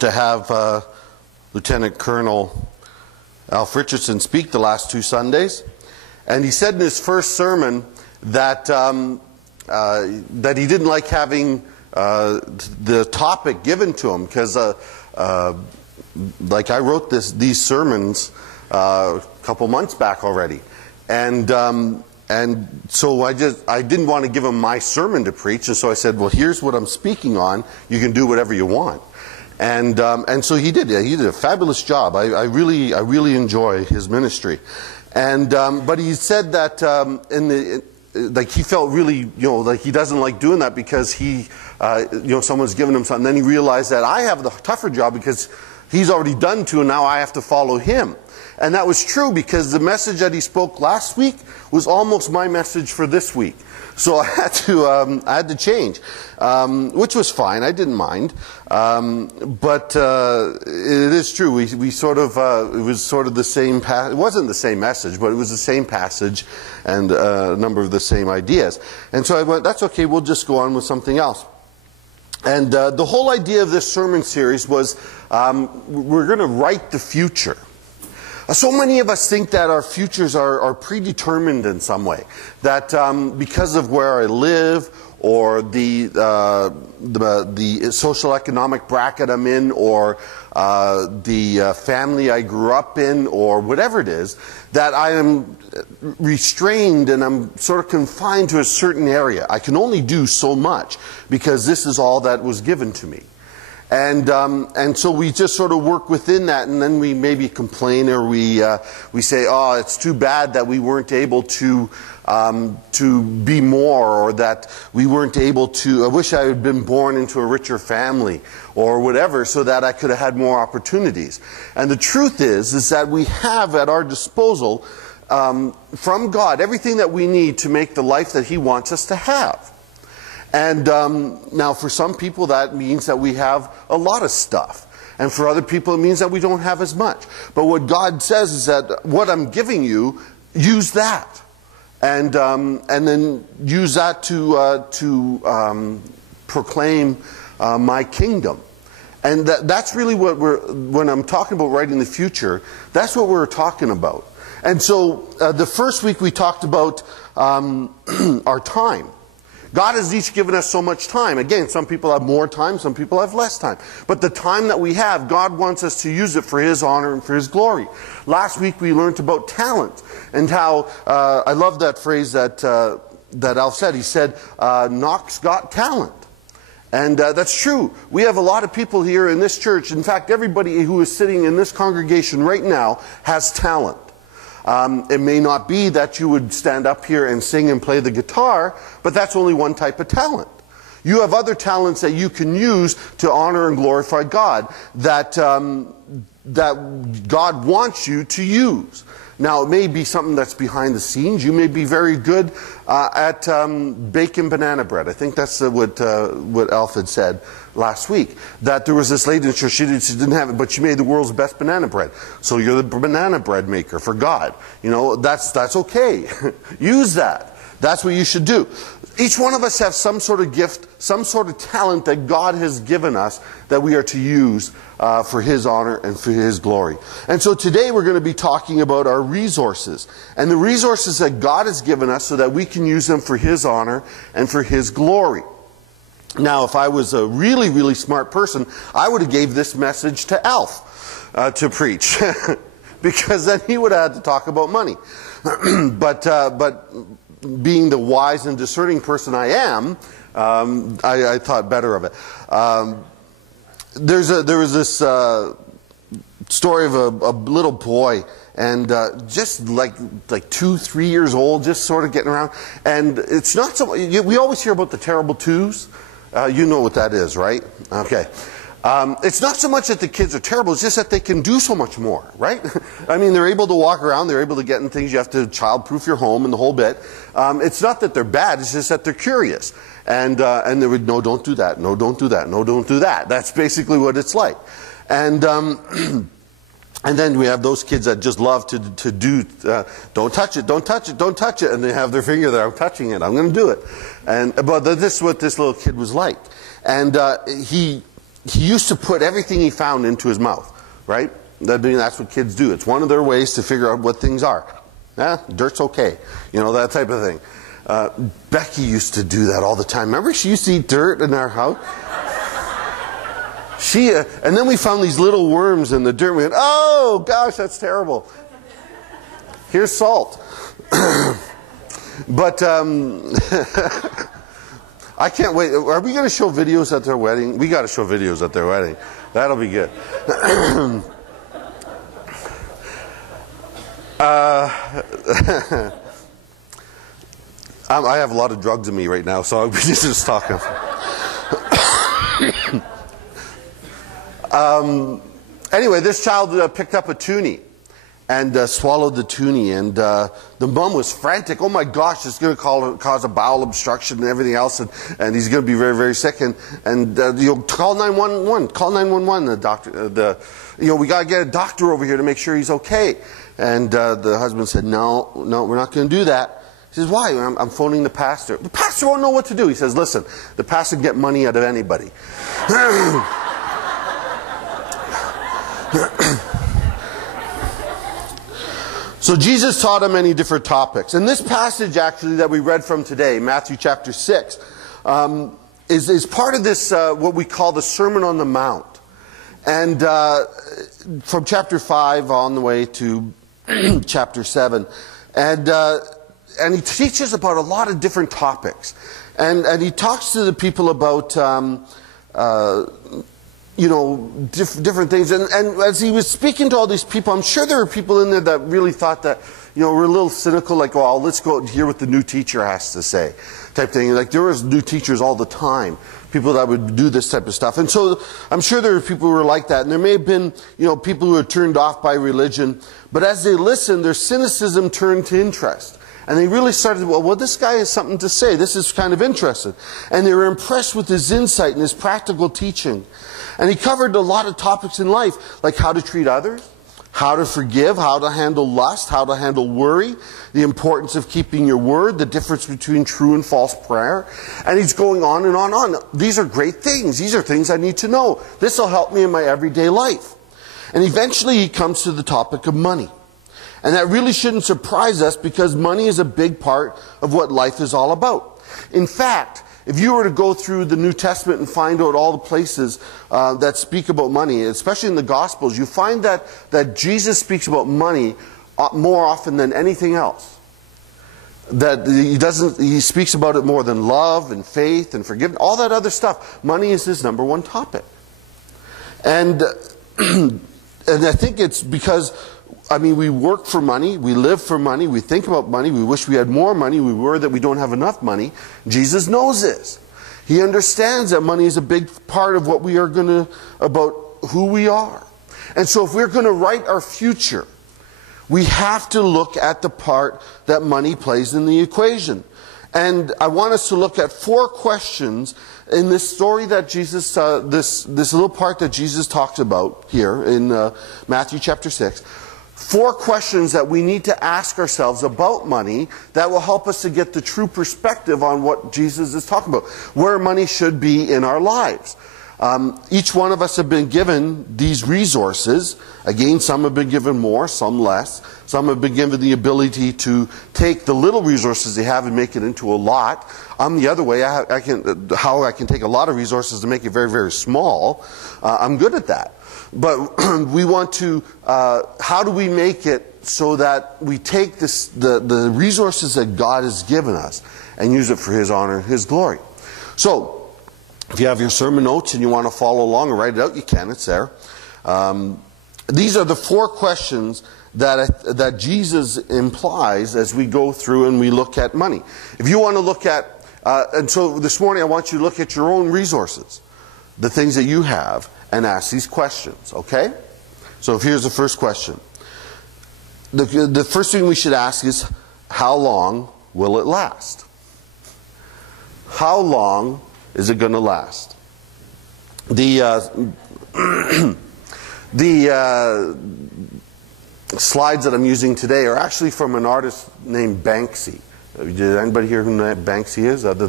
to have Lieutenant Colonel Alf Richardson speak the last 2 Sundays, and he said in his first sermon that that he didn't like having the topic given to him because, like I wrote these sermons a couple months back already, and so I didn't want to give him my sermon to preach, and so I said, well, here's what I'm speaking on. You can do whatever you want. And so he did. He did a fabulous job. I really enjoy his ministry. And but he said that like he felt really, like he doesn't like doing that because he, someone's given him something. Then he realized that I have the tougher job because he's already done 2, and now I have to follow him. And that was true because the message that he spoke last week was almost my message for this week. So I had to change, which was fine. I didn't mind, but it is true. We sort of it was sort of the same. It wasn't the same message, but it was the same passage and a number of the same ideas. And so I went, that's okay. We'll just go on with something else. And the whole idea of this sermon series was we're going to write the future. So many of us think that our futures are predetermined in some way. That because of where I live, or the social economic bracket I'm in, or the family I grew up in, or whatever it is, that I am restrained and I'm sort of confined to a certain area. I can only do so much because this is all that was given to me. And so we just sort of work within that, and then we maybe complain, or we say, oh, it's too bad that we weren't able to be more, or that we weren't able to, I wish I had been born into a richer family, or whatever, so that I could have had more opportunities. And the truth is that we have at our disposal from God everything that we need to make the life that He wants us to have. And now for some people that means that we have a lot of stuff. And for other people it means that we don't have as much. But what God says is that what I'm giving you, use that. And then use that to proclaim my kingdom. And that's really what when I'm talking about writing the future, that's what we're talking about. And so the first week we talked about our time. God has each given us so much time. Again, some people have more time, some people have less time. But the time that we have, God wants us to use it for His honor and for His glory. Last week we learned about talent, and how, I love that phrase that Alf said. He said, Knox got talent. And that's true. We have a lot of people here in this church. In fact, everybody who is sitting in this congregation right now has talent. It may not be that you would stand up here and sing and play the guitar, but that's only one type of talent. You have other talents that you can use to honor and glorify God, that God wants you to use. Now, it may be something that's behind the scenes. You may be very good at baking banana bread. I think that's what Alf had said last week. That there was this lady in church, she didn't have it, but she made the world's best banana bread. So you're the banana bread maker for God. That's okay. Use that. That's what you should do. Each one of us have some sort of gift, some sort of talent that God has given us that we are to use for His honor and for His glory. And so today we're going to be talking about our resources, and the resources that God has given us so that we can use them for His honor and for His glory. Now, if I was a really, really smart person, I would have gave this message to Alf to preach, because then he would have had to talk about money. But being the wise and discerning person I am, I thought better of it. There was this story of a little boy, and just like 2-3 years old, just sort of getting around. And it's not so. We always hear about the terrible twos. You know what that is, right? Okay. It's not so much that the kids are terrible, it's just that they can do so much more, right? I mean, they're able to walk around, they're able to get in things, you have to child-proof your home and the whole bit. It's not that they're bad, it's just that they're curious. And they would, no, don't do that, no, don't do that, no, don't do that. That's basically what it's like. And then we have those kids that just love to do, don't touch it, don't touch it, don't touch it. And they have their finger there, I'm touching it, I'm going to do it. But this is what this little kid was like. And he used to put everything he found into his mouth, right? That's what kids do. It's one of their ways to figure out what things are. Dirt's okay. You know, that type of thing. Becky used to do that all the time. Remember, she used to eat dirt in our house? And then we found these little worms in the dirt. We went, oh, gosh, that's terrible. Here's salt. But I can't wait. Are we going to show videos at their wedding? We got to show videos at their wedding. That'll be good. I have a lot of drugs in me right now, so I'll be just talking. Anyway, this child picked up a toonie and swallowed the toonie, and the mom was frantic. Oh my gosh, it's going to cause a bowel obstruction and everything else, and he's going to be very, very sick. And you'll call 911. Call 911. The doctor. We got to get a doctor over here to make sure he's okay. And the husband said, no, we're not going to do that. He says, why? I'm phoning the pastor. The pastor won't know what to do. He says, listen, the pastor can get money out of anybody. So Jesus taught on many different topics. And this passage actually that we read from today, Matthew chapter 6, is part of this, what we call the Sermon on the Mount. And from chapter 5 on the way to chapter 7. And he teaches about a lot of different topics. And he talks to the people about, different things. And as he was speaking to all these people, I'm sure there were people in there that really thought that, were a little cynical, like, oh, let's go out and hear what the new teacher has to say, type thing. Like, there was new teachers all the time, people that would do this type of stuff. And so I'm sure there were people who were like that. And there may have been, people who were turned off by religion. But as they listened, their cynicism turned to interest. And they really started, well, this guy has something to say. This is kind of interesting. And they were impressed with his insight and his practical teaching. And he covered a lot of topics in life, like how to treat others, how to forgive, how to handle lust, how to handle worry, the importance of keeping your word, the difference between true and false prayer. And he's going on and on and on. These are great things. These are things I need to know. This will help me in my everyday life. And eventually he comes to the topic of money. And that really shouldn't surprise us, because money is a big part of what life is all about. In fact, if you were to go through the New Testament and find out all the places that speak about money, especially in the Gospels, you find that Jesus speaks about money more often than anything else. That he speaks about it more than love and faith and forgiveness, all that other stuff. Money is his number one topic. And I think it's because, we work for money, we live for money, we think about money, we wish we had more money, we worry that we don't have enough money. Jesus knows this. He understands that money is a big part of what we are about who we are. And so if we're going to write our future, we have to look at the part that money plays in the equation. And I want us to look at 4 questions in this story that Jesus, this little part that Jesus talks about here in Matthew chapter 6. 4 questions that we need to ask ourselves about money that will help us to get the true perspective on what Jesus is talking about, where money should be in our lives. Each one of us have been given these resources. Again, some have been given more, some less. Some have been given the ability to take the little resources they have and make it into a lot. I'm the other way. I can take a lot of resources and make it very, very small. I'm good at that. But we want to, how do we make it so that we take the resources that God has given us and use it for His honor and His glory? So, if you have your sermon notes and you want to follow along or write it out, you can. It's there. These are the 4 questions that Jesus implies as we go through and we look at money. If you want to look at, and so this morning I want you to look at your own resources, the things that you have, and ask these questions, okay? So here's the first question. The first thing we should ask is, how long will it last? How long is it going to last? The slides that I'm using today are actually from an artist named Banksy. Did anybody hear who Banksy is? Other than